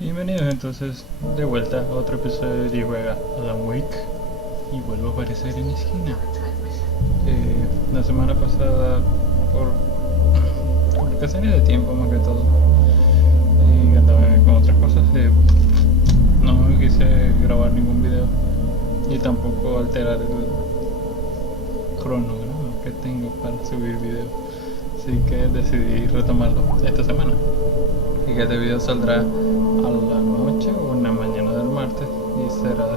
Bienvenidos entonces de vuelta a otro episodio de Juega Alan Wake y vuelvo a aparecer en esquina. La semana pasada, por complicaciones de tiempo más que todo, y andaba con otras cosas, no quise grabar ningún video y tampoco alterar el cronograma que tengo para subir video, así que decidí retomarlo esta semana. Y que este video saldrá a la noche o en la mañana del martes y será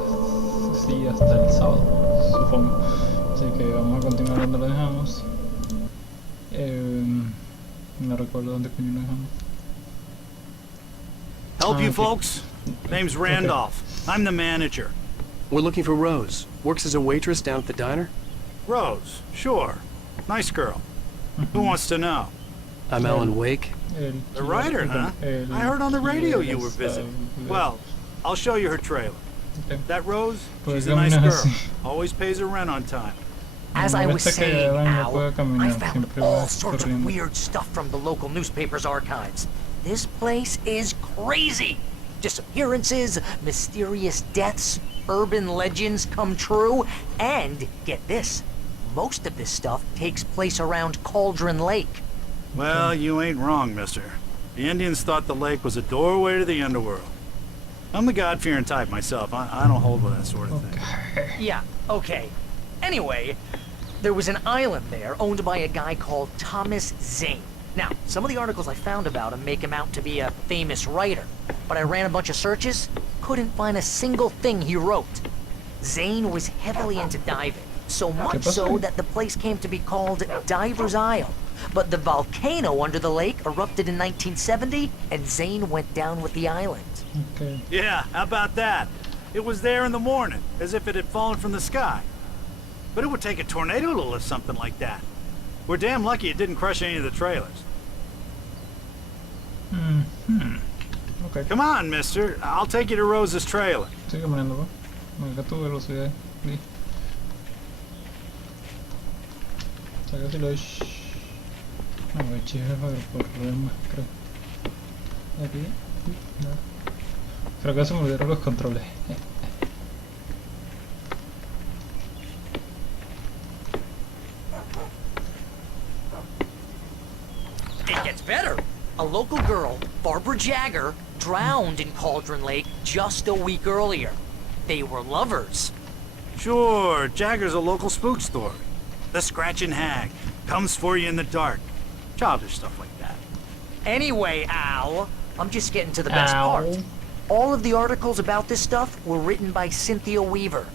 así hasta el sábado, supongo. Así que vamos a continuar donde lo dejamos. No recuerdo dónde coño lo dejamos. Help you okay. folks? Name's Randolph. I'm the manager. We're looking for Rose. Works as a waitress down at the diner. Rose, sure. Nice girl. Who wants to know? I'm Alan Wake. The writer, huh? I heard on the radio you were visiting. Well, I'll show you her trailer. Okay. That Rose, she's a nice girl. Always pays her rent on time. As I was saying, Al, I found all sorts of weird stuff from the local newspaper's archives. This place is crazy. Disappearances, mysterious deaths, urban legends come true, and, get this, most of this stuff takes place around Cauldron Lake. Well, you ain't wrong, mister. The Indians thought the lake was a doorway to the underworld. I'm the God-fearing type myself. I don't hold with that sort of thing. Yeah, okay. Anyway, there was an island there owned by a guy called Thomas Zane. Now, some of the articles I found about him make him out to be a famous writer, but I ran a bunch of searches, couldn't find a single thing he wrote. Zane was heavily into diving, so much so that the place came to be called Diver's Isle. But the volcano under the lake erupted in 1970, and Zane went down with the island. Okay. Yeah, how about that? It was there in the morning, as if it had fallen from the sky. But it would take a tornado to lift something like that. We're damn lucky it didn't crush any of the trailers. Okay. Come on, mister. I'll take you to Rose's trailer. Sigue caminando, ¿va? Marca tu velocidad. Di. Sácate los... No, voy a chivar por problemas, creo. Aquí. No. Creo que se me olvidaron los controles. It gets better. A local girl, Barbara Jagger, drowned in Cauldron Lake just a week earlier. They were lovers. Sure, Jagger's a local spook story. The Scratching Hag comes for you in the dark. Childish stuff like that. Anyway, Al, I'm just getting to the best part. All of the articles about this stuff were written by Cynthia Weaver.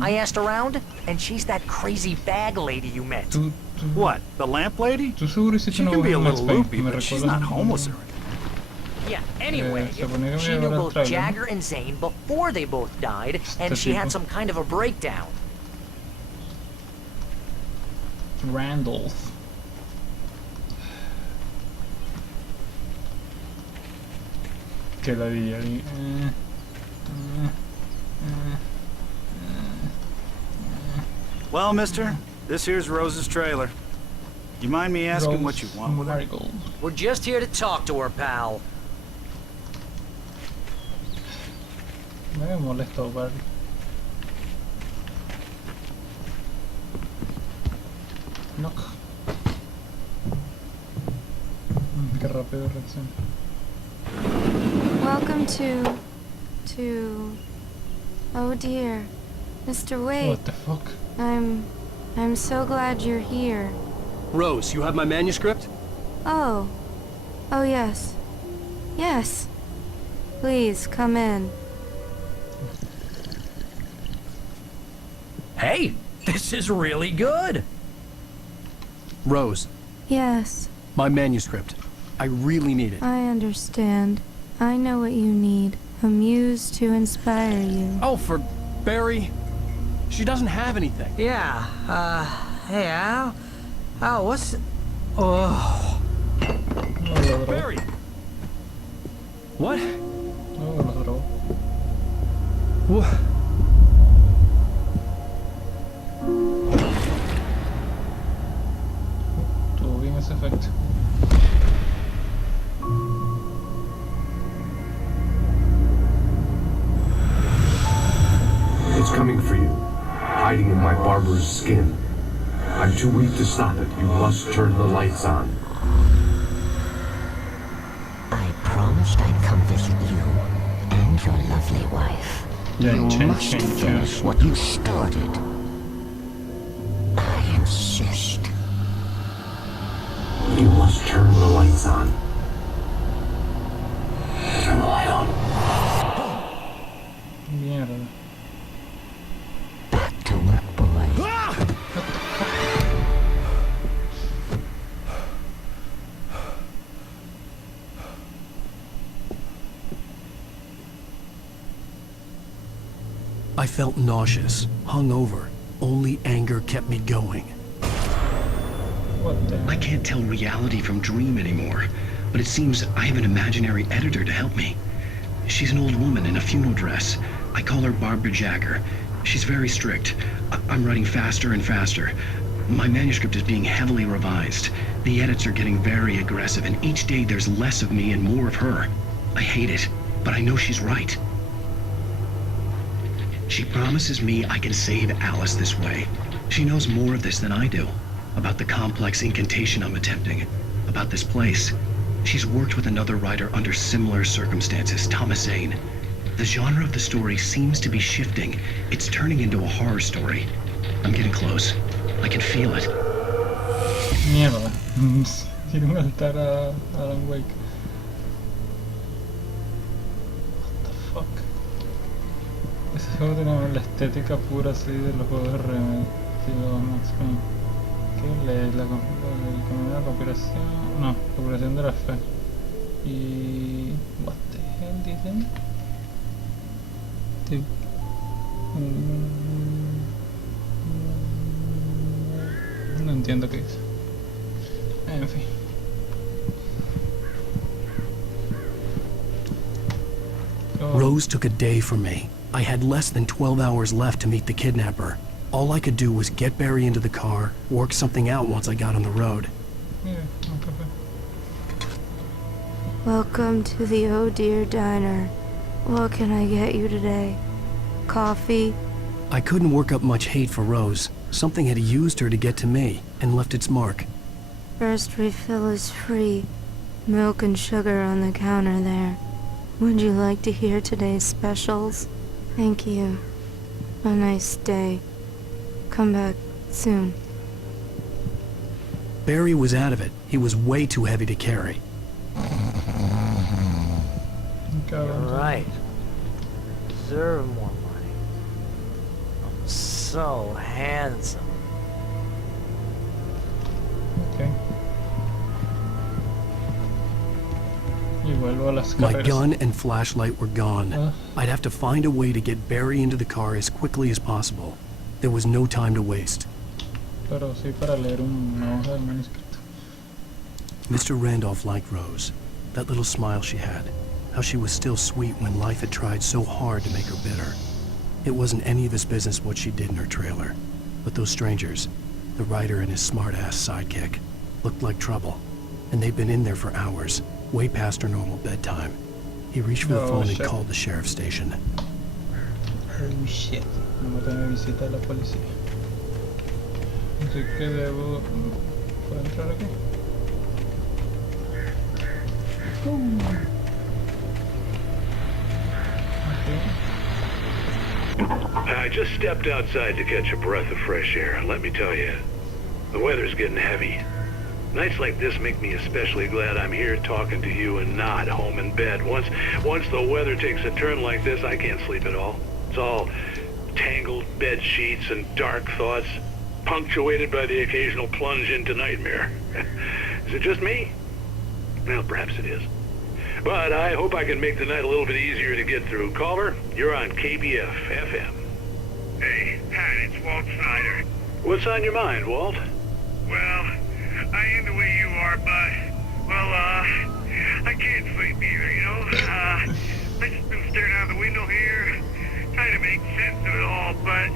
I asked around, and she's that crazy bag lady you met. What, the lamp lady? ¿Tú seguro hiciste She una can be a buena little spy? loopy, Me but she's recuerdas not un- homeless or anything. Yeah, anyway, se ponía que she me knew iba a both traer, ¿no? Jagger and Zane before they both died, and she had some kind of a breakdown. Randolph. Que la di ahí. Well, mister, this here's Rose's trailer. You mind me asking what you want with her? Marigold. We're just here to talk to her, pal. Me molestó, Barry. Knock. Qué rápido reacción. Welcome to... Oh dear. Mr. Wade, What the fuck? I'm so glad you're here. Rose, you have my manuscript? Oh. Oh yes. Yes. Please, come in. Hey, this is really good. Rose, Yes, my manuscript. I really need it. I understand. I know what you need. A muse to inspire you. Oh, for Barry. She doesn't have anything. Yeah, hey, Al? Al, what's... Oh... No lo logró. Barry! What? No lo logró. What? Tuvo bien ese efecto. skin. I'm too weak to stop it. You must turn the lights on. I promised I'd come visit you and your lovely wife. Yeah, You change, must change, finish change. what you started. I insist. You must turn the lights on. Turn the light on. Mierda. Back to work, boy. I felt nauseous, hungover. Only anger kept me going. What the I can't tell reality from dream anymore, but it seems I have an imaginary editor to help me. She's an old woman in a funeral dress. I call her Barbara Jagger. She's very strict. I'm writing faster and faster. My manuscript is being heavily revised. The edits are getting very aggressive, and each day there's less of me and more of her. I hate it, but I know she's right. She promises me I can save Alice this way. She knows more of this than I do. About the complex incantation I'm attempting. About this place. She's worked with another writer under similar circumstances, Thomas Zane. The genre of the story seems to be shifting. It's turning into a horror story. I'm getting close. I can feel it. Mierda. Tiene un altar a Alan Wake. What the fuck? Ese juego tiene la estética pura así de los juegos de Remedy. Estilo Max Payne. ¿Qué es la cooperación? No, cooperación de la fe. Y... What the hell dicen? No entiendo qué dice. En fin. Rose took a day from me. I had less than 12 hours left to meet the kidnapper. All I could do was get Barry into the car, work something out once I got on the road. Mira, un café. Welcome to the Oh Dear Diner. What can I get you today? Coffee? I couldn't work up much hate for Rose. Something had used her to get to me and left its mark. First refill is free. Milk and sugar on the counter there. Would you like to hear today's specials? Thank you. A nice day. Come back soon. Barry was out of it. He was way too heavy to carry. You're right. Deserve more money. I'm so handsome. Okay. Y vuelvo a las My carreras. gun and flashlight were gone. Ah. I'd have to find a way to get Barry into the car as quickly as possible. There was no time to waste. Pero sí para leer una hoja del manuscrito. Mr. Randolph liked Rose. That little smile she had. How she was still sweet when life had tried so hard to make her bitter. It wasn't any of his business what she did in her trailer. But those strangers, the writer and his smart-ass sidekick, looked like trouble. And they'd been in there for hours, way past her normal bedtime. He reached for the Oh, phone and shit. called the sheriff's station. Oh shit. No me tengo visita de la policía. Así que debo... ¿Puedo entrar aquí? I just stepped outside to catch a breath of fresh air, and let me tell you, the weather's getting heavy. Nights like this make me especially glad I'm here talking to you and not home in bed. Once the weather takes a turn like this, I can't sleep at all. It's all tangled bed sheets and dark thoughts, punctuated by the occasional plunge into nightmare. Is it just me? Well, perhaps it is. But I hope I can make the night a little bit easier to get through. Culver, you're on KBF FM. Hey, Pat, it's Walt Snyder. What's on your mind, Walt? Well, I am the way you are, but, I can't sleep either, you know? I just been staring out the window here, trying to make sense of it all, but,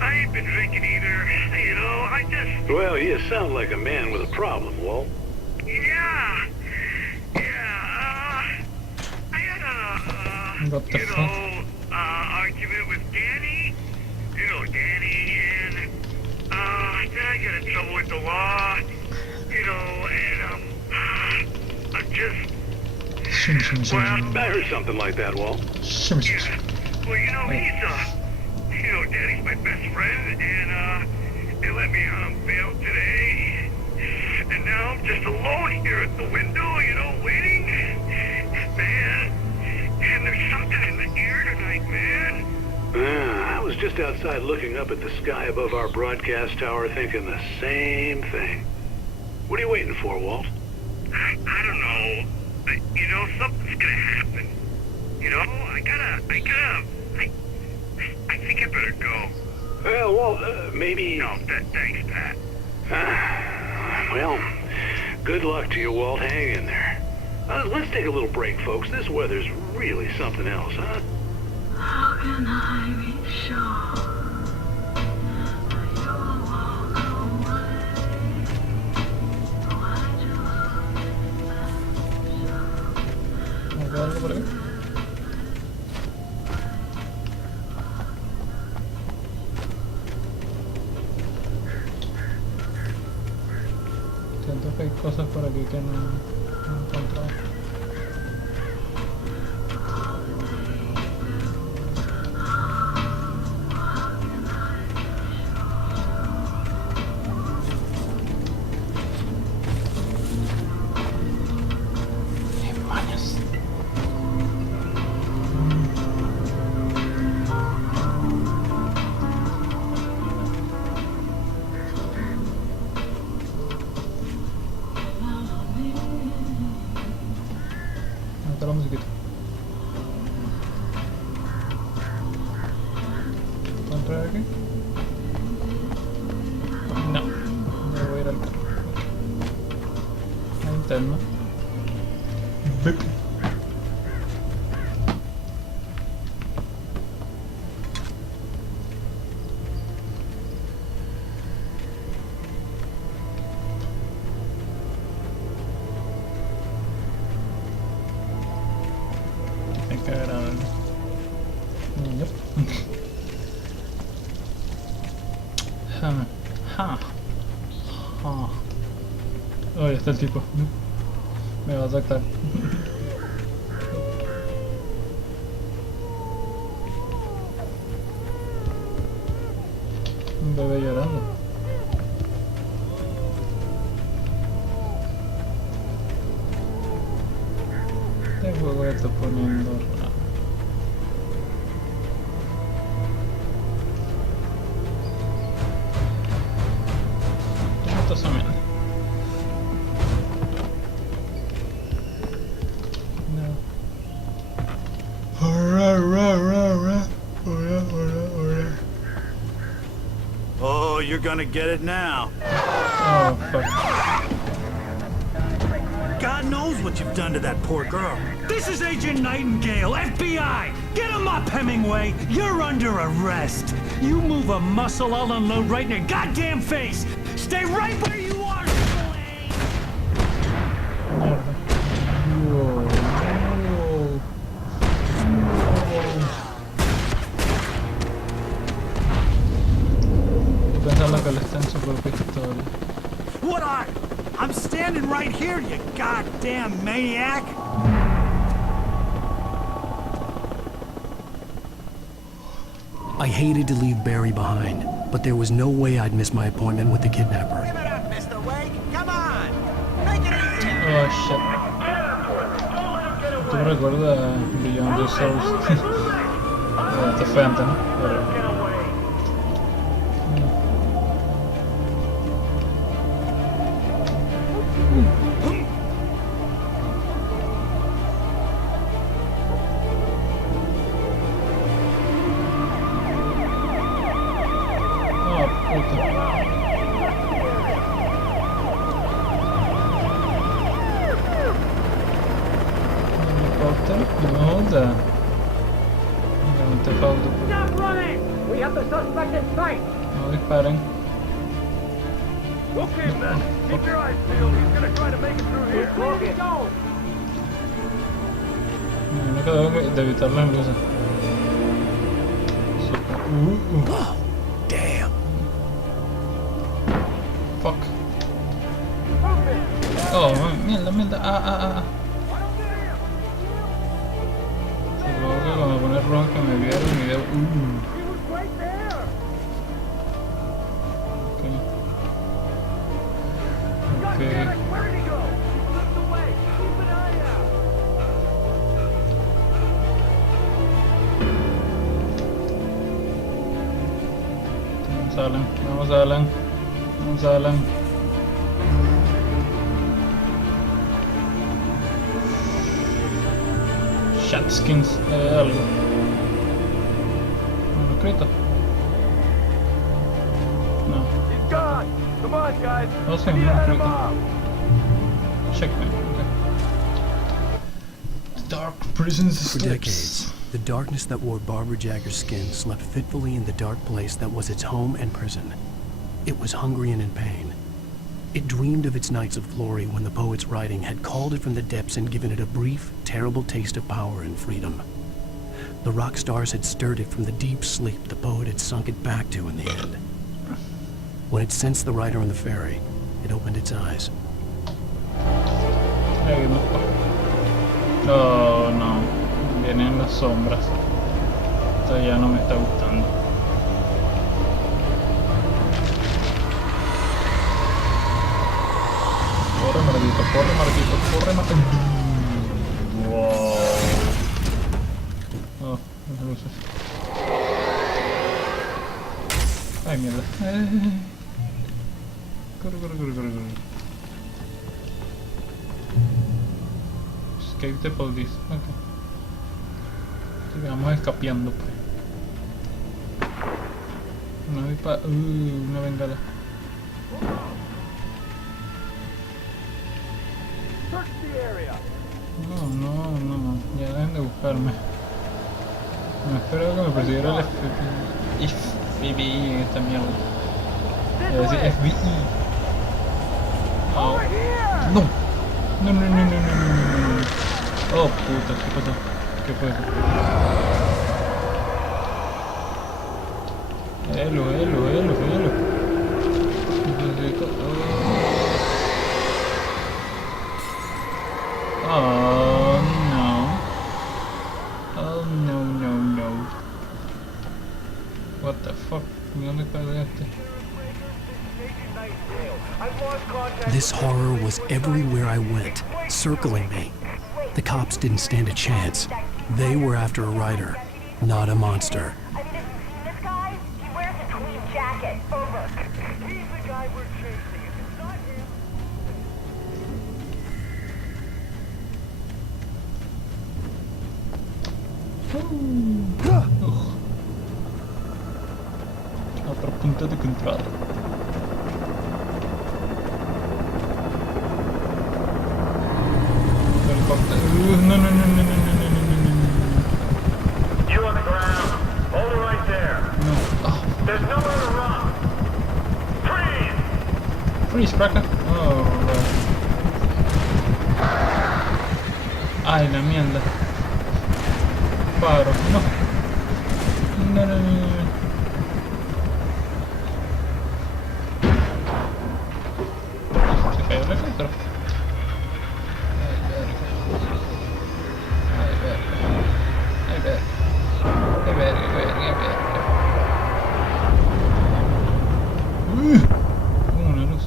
I ain't been drinking either, you know? I just... Well, you sound like a man with a problem, Walt. Yeah, I had What the a, fuck? argument with Danny, you know, Danny, and, then I got in trouble with the law, you know, and, I'm just, well, I heard something like that, Walt. yeah. Well, you know, you know, Danny's my best friend, and, they let me on bail today. And now I'm just alone here at the window, you know, waiting. Man, and there's something in the air tonight, man. I was just outside looking up at the sky above our broadcast tower thinking the same thing. What are you waiting for, Walt? I don't know. But, you know, something's gonna happen. You know, I think I better go. Well, Walt, maybe... No, thanks, Pat. Well, good luck to you, Walt. Hang in there. Let's take a little break, folks. This weather's really something else, huh? How can I be sure you'll walk away? Why'd you algo por aquí. Siento que hay cosas por aquí que no he encontrado. La musiquita. ¿Puedo entrar aquí? No, me voy a ir al carro. La interna. Oh, ahí está el tipo. Me va a sacar. Un bebé llorando. Este juego ya está poniendo raro. Oh, you're gonna get it now. Oh, fuck. God knows what you've done to that poor girl. This is Agent Nightingale, FBI! Get him up, Hemingway! You're under arrest. You move a muscle, I'll unload right in your goddamn face! Stay right where you are, Slade! Whoa. Pensando que él está en su propia historia. What I'm standing right here, you goddamn maniac! I hated to leave Barry behind, but there was no way I'd miss my appointment with the kidnapper. Give it up, Mr. Wake. Come on. Make it easy. Oh shit. ¿Tú me recuerdas Beyond the Souls? The Phantom. Stop running! We have the suspect in sight! No disparen. Okay, man. Keep your eyes peeled. He's gonna try to make it through here. Where we go? No quedó de evitar las luces. fuck? Oh, mierda, mierda. Se provoca cuando me pone rojo que me vieron y veo. Ok. Vamos, Alan. Vamos, Alan. Shotskins, algo. Manuscrito. No. No sé, manuscrito. Checkmate. Okay. Dark prisons. For decades, the darkness that wore Barbara Jagger's skin slept fitfully in the dark place that was its home and prison. It was hungry and in pain. It dreamed of its nights of glory when the poet's writing had called it from the depths and given it a brief, terrible taste of power and freedom. The rock stars had stirred it from the deep sleep the poet had sunk it back to in the end. When it sensed the writer on the ferry, it opened its eyes. Oh no, vienen las sombras. Esto ya no me está gustando. Corre, Marquito, corre, Marquito, corre, Marquito. Wow. Oh, las luces. Ay, mierda. Corre, corre, corre, corre, corre. Escape the police. Ok. Sigamos escapeando, pues. Una bengala. No, ya dejen de buscarme. No espero que me persiguiera el FBI en esta mierda. Es decir, FBI. Oh. No. No. Oh, puta, ¿qué pasó? ¿Qué fue eso? Necesito... Oh no. Oh no. What the fuck? ¿Dónde cagaste? This horror was everywhere I went, circling me. The cops didn't stand a chance. They were after a writer, not a monster. I mean, this guy, he wears a tweed jacket. Over. He's the guy we're chasing. If it's not him... Otro punto de control. No. You on the ground. Hold it right there. No. Oh. There's nowhere to run. Freeze! Freeze, cracker. Oh, right. Ay, la mierda. Paro. No. No. Se cayó el helicóptero. Ay, verga. Una luz.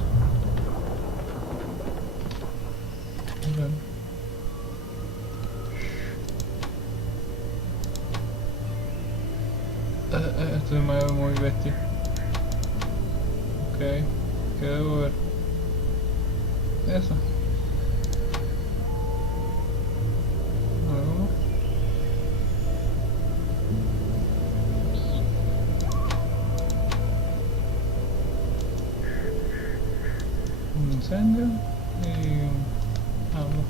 Esto me mueve muy bestia. Ok, ¿qué debo ver? Eso. ¿Algo más? Un incendio y algo.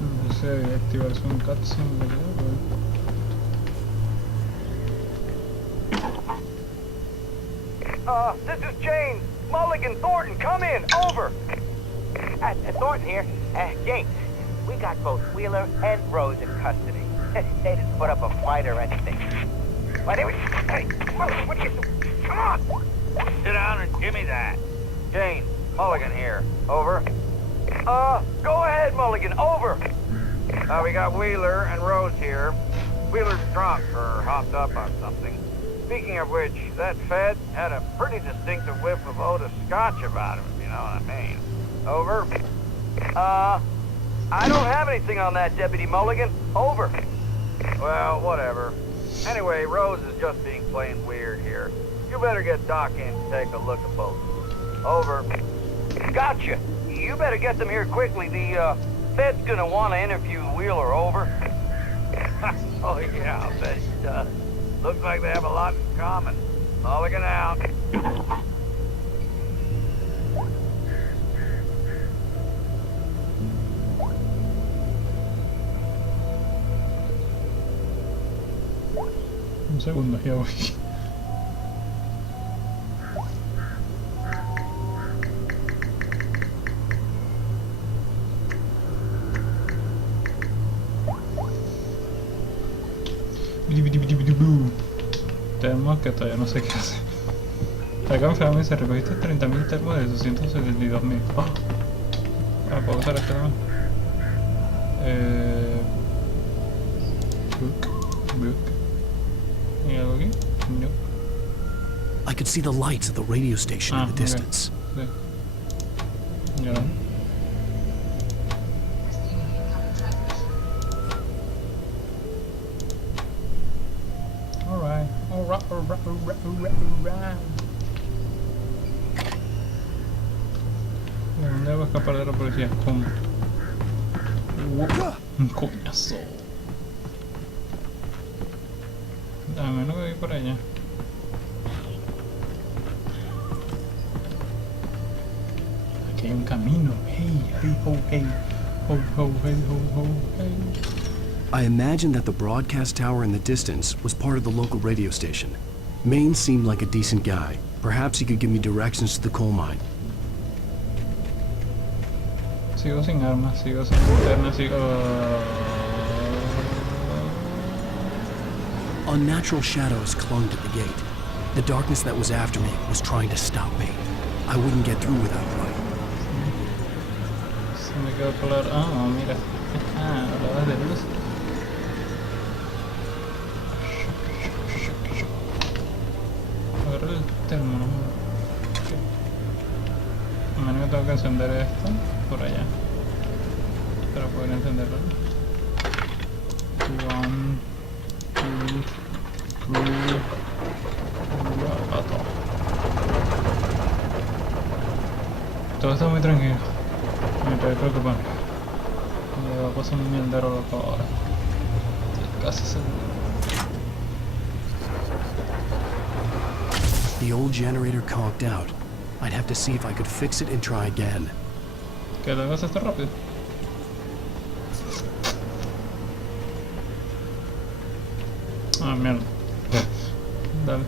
No sé, activarse un cutscene, ¿verdad? This is James. Mulligan, Thornton, come in. Over. Thornton here. James, we got both Wheeler and Rose in custody. They didn't put up a fight or anything. But anyway, hey, what are you doing? Come on! Give me that. Jane, Mulligan here. Over. Go ahead, Mulligan. Over. We got Wheeler and Rose here. Wheeler's drunk or hopped up on something. Speaking of which, that Fed had a pretty distinctive whiff of Otis Scotch about him, if you know what I mean. Over. I don't have anything on that, Deputy Mulligan. Over. Well, whatever. Anyway, Rose is just being plain weird here. You better get Doc in to take a look at both. Over. Gotcha. You better get them here quickly. The, Fed's gonna want to interview Wheeler. Over. Oh, yeah, I'll bet he does. Looks like they have a lot in common. Mulligan out. Un segundo, ya voy. Tenemos que todavía no sé qué hacer. Acá en Flammy se recogiste 30.000 termos de 272.000. Oh. Ah, puedo usar este también. Book. ¿Y algo aquí? No. I could see the lights of the radio station in the distance. Sí. Ya no. Alright. ¿Dónde va a escapar de la policía? ¿Cómo? Un coñazo. A menos que voy por allá. Aquí hay un camino. Hey, ho, hey. Ho, hey, ho, hey. I imagined that the broadcast tower in the distance was part of the local radio station. Maine seemed like a decent guy. Perhaps he could give me directions to the coal mine. Sigo sin armas, sigo sin linterna, Unnatural shadows clung to the gate. The darkness that was after me was trying to stop me. I wouldn't get through without running. Se me quedó claro. Ah, mira. Hablabas de luz. Agarra el termo, ¿no? A menos que tengo que encender esto por allá para poder encenderlo. 1, 2, 3, todo está muy tranquilo. Me estoy preocupando. Me va a pasar un mierdero loco ahora. Estoy casi seguro. The old generator conked out. I'd have to see if I could fix it and try again. Que lo hagas esto rápido. Ah, mierda. Dale.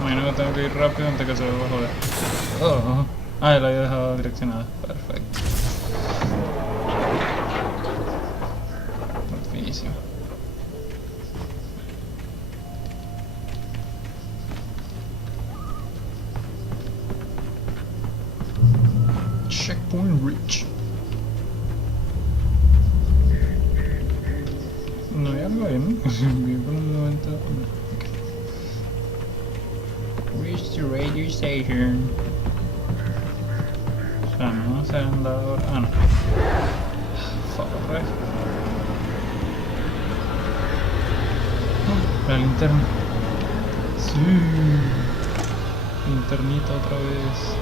Imagino que tengo que ir rápido antes que se vuelva a joder. Oh. Ah, la había dejado direccionada. Perfecto. Finísimo. Checkpoint reach. No hay algo ahí, ¿no? Vi por un momento. Reach the radio station. O sea, no se han dado ahora. Ah, no. Favor. La linterna. Sí. Linternita otra vez.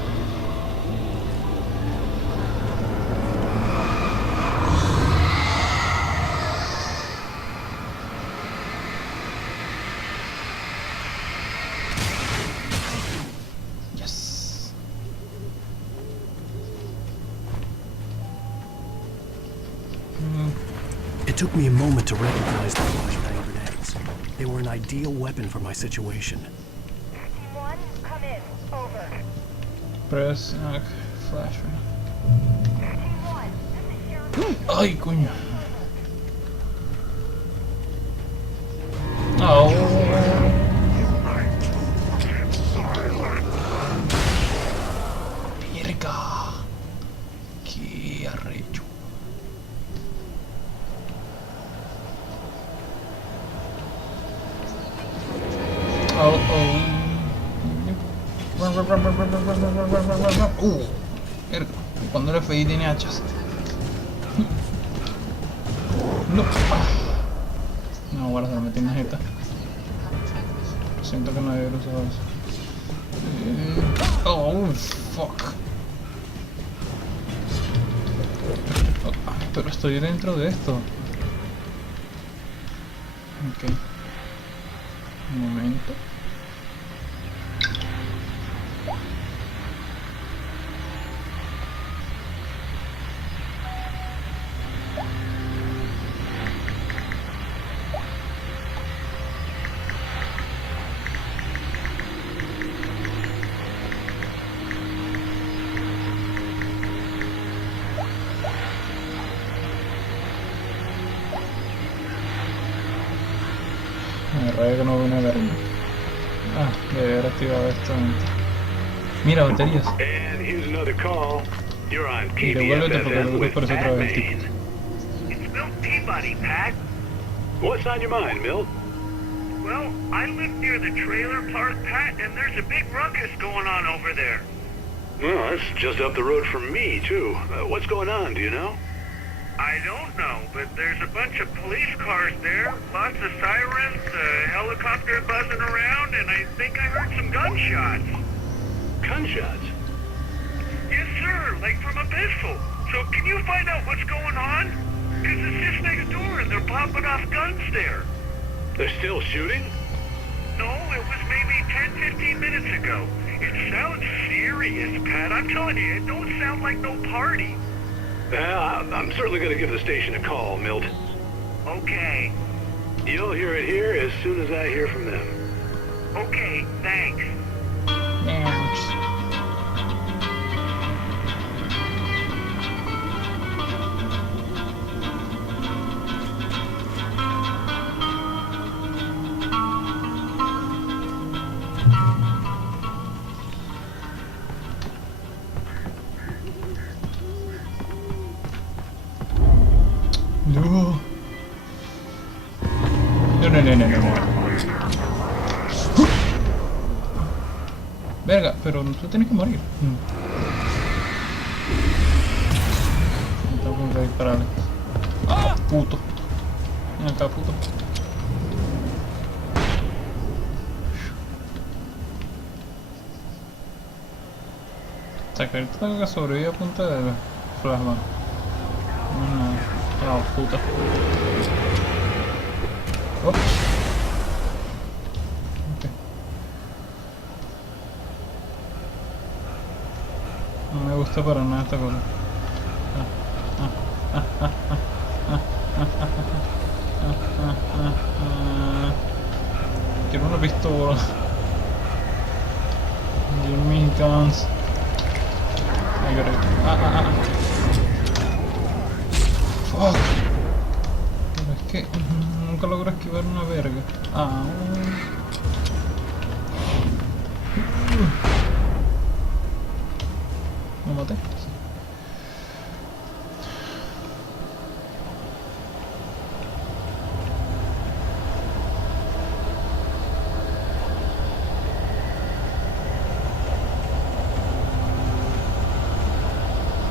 It took me a moment to recognize the flashbang grenades. They were an ideal weapon for my situation. Team 1, come in. Over. Press flashbang. Team 1, this is Sheriff Ay, coño. Oh. Verga. Qué arrecho. Oh, oh. Verga. Cuando el FBI tiene hachas. No. No, ahora se me metí en la jeta. Siento que no había usado eso. Oh, fuck. Oh, pero estoy dentro de esto. Ok. Un momento. Me raya que no veo una verga. Ah, debe haber activado esto antes. Mira, baterías. And here's another call. You're on Y devuélvete porque KBFFM luego with por eso otra Pat vez, tipo. Maine. It's Milt Peabody, Pat. What's on your mind, Milt? Well, I live near the trailer park, Pat, and there's a big ruckus going on over there. Well, that's just up the road from me, too. What's going on, do you know? I don't know, but there's a bunch of police cars there, lots of sirens, a helicopter buzzing around, and I think I heard some gunshots. Gunshots? Yes, sir, like from a pistol. So can you find out what's going on? Because it's just next door and they're popping off guns there. They're still shooting? No, it was maybe 10-15 minutes ago. It sounds serious, Pat. I'm telling you, it don't sound like no party. I'm certainly going to give the station a call, Milt. Okay. You'll hear it here as soon as I hear from them. Okay, thanks. No. No. Verga, pero tú tienes que morir. Está a punto de dispararle. ¡Ah! Puto. Ven acá, puto. O sea, que ahorita tengo que sobrevivir a punta de plasma. No, puta. Oh. Okay. No me gusta para nada esta cosa. Quiero una pistola. Give me guns. I got it. Fuck. Pero es que nunca logro esquivar una verga. ¿Me maté? Sí.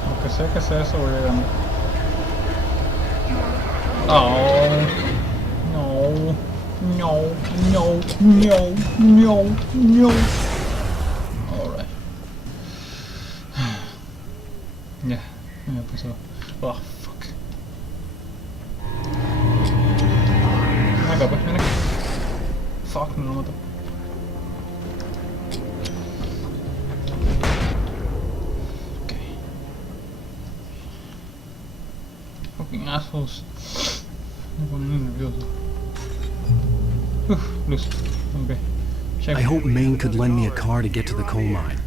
Aunque sea que sea eso, voy a ganar. Oh, no. Alright. Ya, me pasó. Oh, fuck. Ven acá, pues, ven acá. Fuck, no lo mato. Ok. Fucking assholes. Me ponen nervioso. Luz. Okay. Check. I hope Maine could lend me a car to get to the coal mine.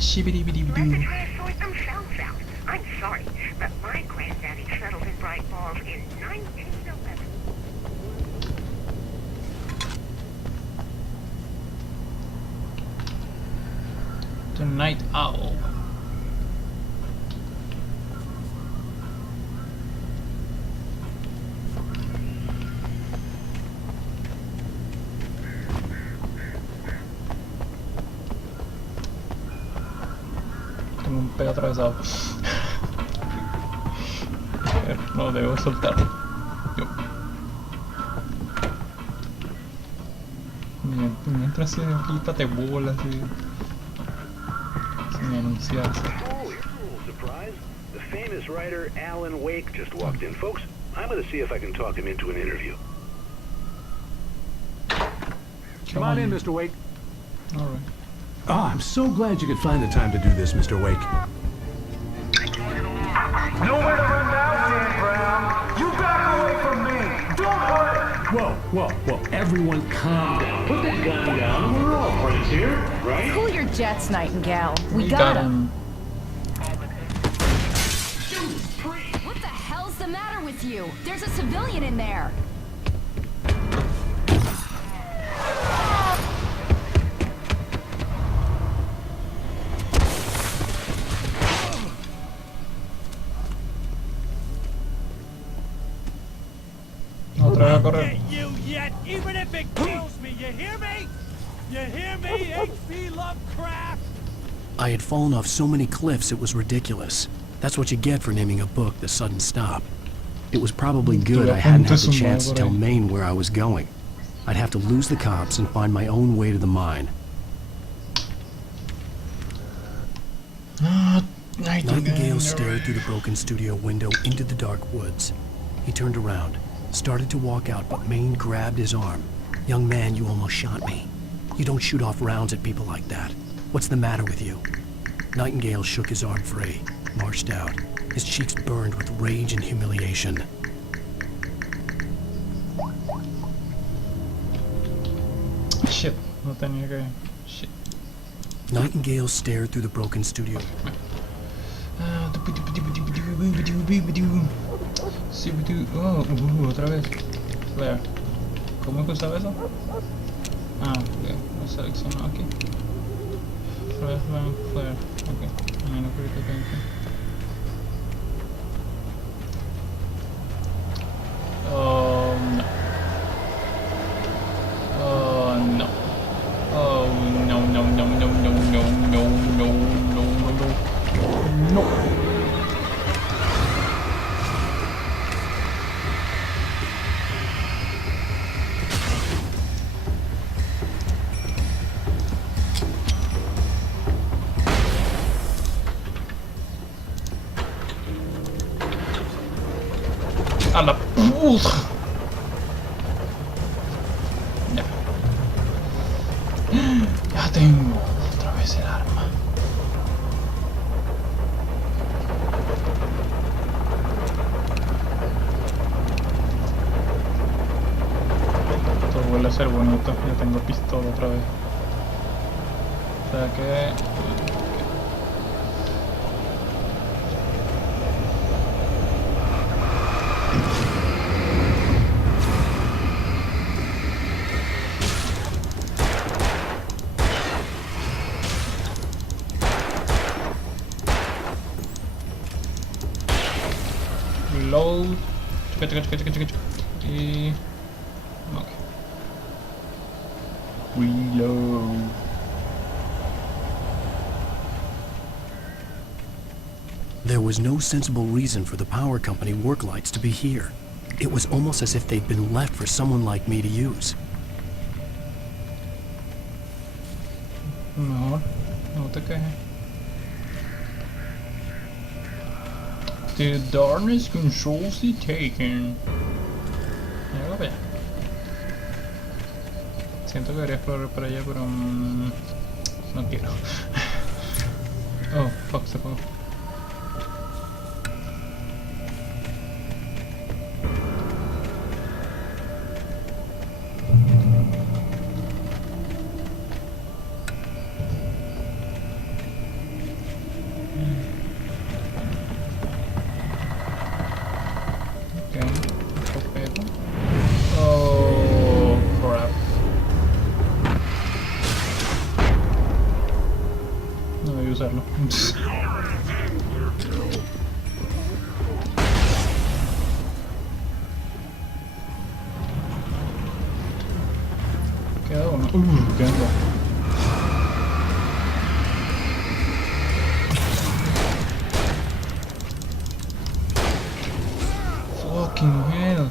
shibidi-bidi-bidi. Let's try to sort themselves out. I'm sorry, but my granddaddy settled in Bright Falls in 1911. The Night Owl. Tengo un pedo atravesado. A ver, no debo soltarlo. Yo. Mientras se quítate bolas y... sin anunciarse. Oh, here's a little surprise. The famous writer Alan Wake just walked in. Folks, I'm going to see if I can talk him into an interview. Come on in, Mr. Wake. All right. Oh, I'm so glad you could find the time to do this, Mr. Wake. Nowhere to run now, Dan Brown. You back away from me. Don't hurt her. Whoa, everyone calm down. Put the gun down. We're all friends here, right? Cool your jets, Nightingale. We got got him. What the hell's the matter with you? There's a civilian in there. Otra vez a correr. You yet, even if it kills me. You hear me? You hear me, H.P. Lovecraft? I had fallen off so many cliffs it was ridiculous. That's what you get for naming a book The Sudden Stop. It was probably good I hadn't had the chance to tell Maine where I was going. I'd have to lose the cops and find my own way to the mine. Nightingale stared through the broken studio window into the dark woods. He turned around, started to walk out, but Maine grabbed his arm. "Young man, you almost shot me. You don't shoot off rounds at people like that. What's the matter with you?" Nightingale shook his arm free, marched out. His cheeks burned with rage and humiliation. Shit, no tenía que... Shit. Nightingale stared through the broken studio. Otra vez. Flare. ¿Cómo es que usaba eso? Ah, ok. Lo selecciono aquí. Flare, flare. Ok. No creo que tenga aquí. Oh, no. Oh, no. Oh, no, no, no, no, no, no, no, no, no, no, no. A la puta. Ya. Ya tengo otra vez el arma. Esto vuelve a ser bonito. Ya tengo pistola otra vez. O sea que... Reload. Y... ok. Reload. There was no sensible reason for the power company work lights to be here. It was almost as if they'd been left for someone like me to use. Mejor, no te quejes. The darkness controls the taken. Ya lo veo. Siento que debería explorar por allá, pero no quiero. Oh, fuck, se apagó. usarlo. Queda uno. Queda dos. Fucking hell.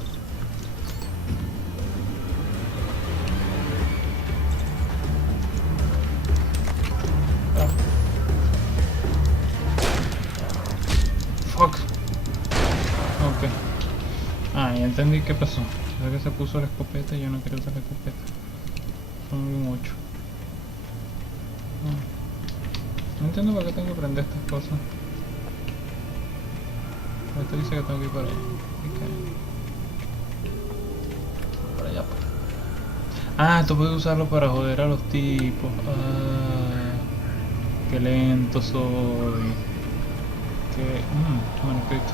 Fuck. Ok. Ah, ya entendí qué pasó. Creo que se puso la escopeta y yo no quería usar la escopeta. Son un 8. No entiendo por qué tengo que aprender estas cosas. Esto dice que tengo que ir para allá. Para allá, pues. Ah, esto puedo usarlo para joder a los tipos. Ah, qué lento soy. Qué... manuscrito.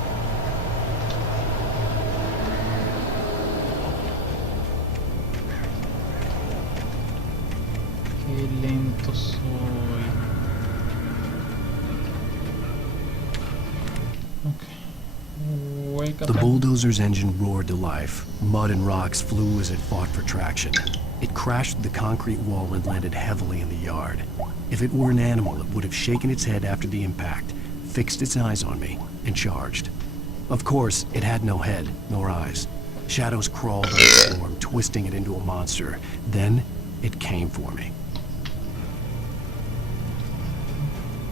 Qué lento soy. The bulldozer's engine roared to life. Mud and rocks flew as it fought for traction. It crashed the concrete wall and landed heavily in the yard. If it were an animal, it would have shaken its head after the impact, fixed its eyes on me, and charged. Of course, it had no head, nor eyes. Shadows crawled on its form, twisting it into a monster. Then, it came for me.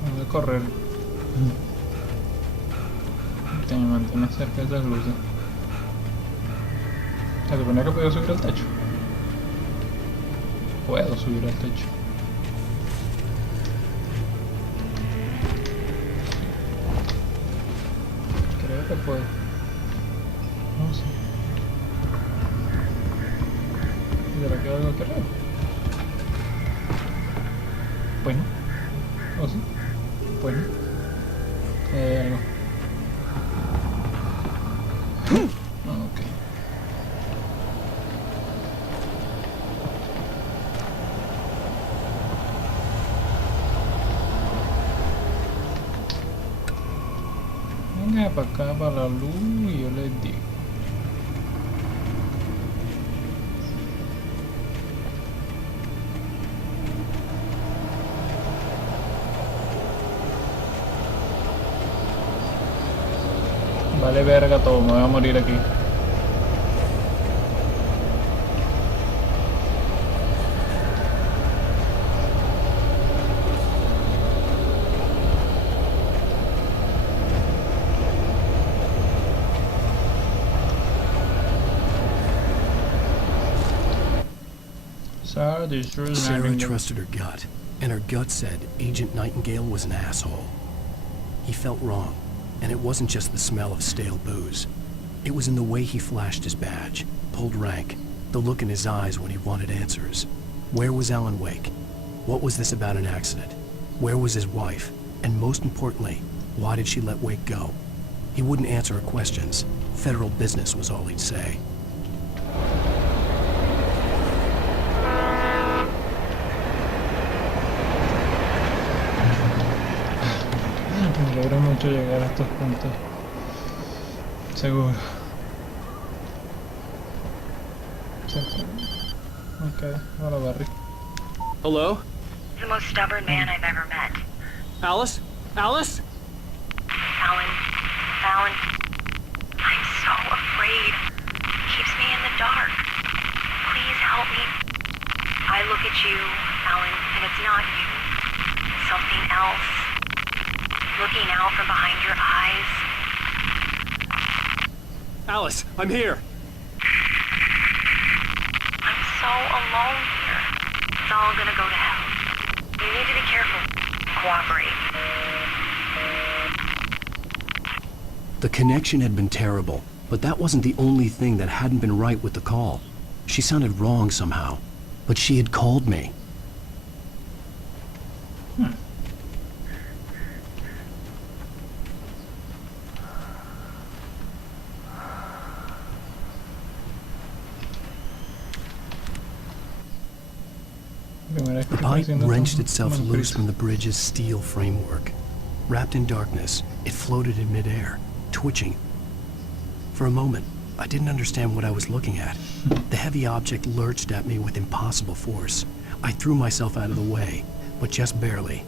Voy a correr. Te mantiene cerca de esas luces. Se supone que puedo subir al techo. Puedo subir al techo. Creo que puedo. No sé. ¿Será que algo que raro? Bueno. ¿O sí? Bueno. Algo. Ok. Venga para acá, para la luz, y yo les digo. Vale verga todo, me voy a morir aquí. Sarah trusted her gut, and her gut said Agent Nightingale was an asshole. He felt wrong, and it wasn't just the smell of stale booze. It was in the way he flashed his badge, pulled rank, the look in his eyes when he wanted answers. Where was Alan Wake? What was this about an accident? Where was his wife? And most importantly, why did she let Wake go? He wouldn't answer her questions. Federal business was all he'd say. Me alegra mucho llegar a estos puntos. Seguro. Okay, hola Barry. Hello? The most stubborn man I've ever met. Alice? Alice? Alan. I'm so afraid. He keeps me in the dark. Please help me. I look at you, Alan, and it's not you. It's something else. Looking out from behind your eyes. Alice, I'm here. I'm so alone here. It's all gonna go to hell. You need to be careful. Cooperate. The connection had been terrible, but that wasn't the only thing that hadn't been right with the call. She sounded wrong somehow, but she had called me. Primera vez que The estoy bite haciendo wrenched esto, itself loose manuscrito. from the bridge's steel framework. Wrapped in darkness, it floated in midair, twitching. For a moment, I didn't understand what I was looking at. The heavy object lurched at me with impossible force. I threw myself out of the way, but just barely.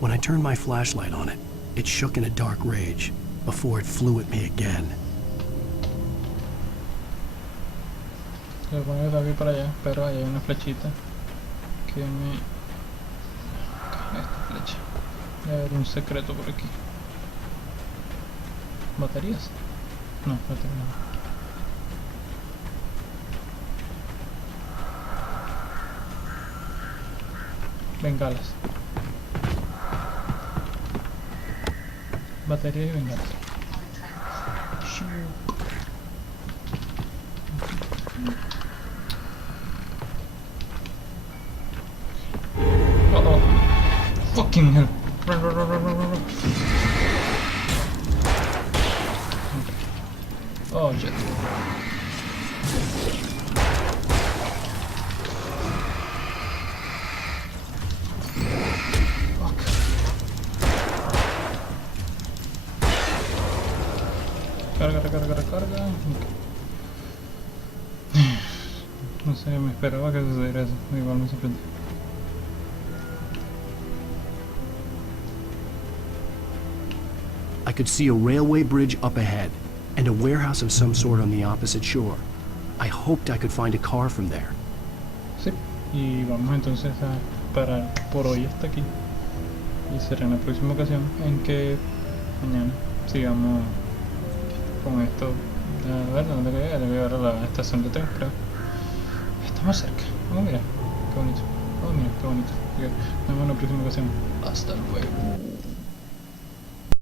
When I turned my flashlight on it, it shook in a dark rage before it flew at me again. Se supone que tengo que ir para allá, pero ahí hay una flechita que me... Esta flecha. Debe haber un secreto por aquí. ¿Baterías? No, baterías no. Bengalas. Batería y bengalas. Uh-oh. Fucking hell. Run, run, run, run, run, run. Oh shit. Carga, recarga, recarga. No sé, me esperaba que sucediera eso. Igual me sorprendí. I could see a railway bridge up ahead, and a warehouse of some sort on the opposite shore. I hoped I could find a car from there. Sí, y vamos entonces a parar por hoy hasta aquí. Y será en la próxima ocasión en que mañana sigamos con esto. A ver, ¿dónde voy a llegar a la estación de tren? Creo. Estamos cerca. Oh, mira, qué bonito. Oh, mira, qué bonito. Nos vemos en la próxima ocasión. Hasta luego.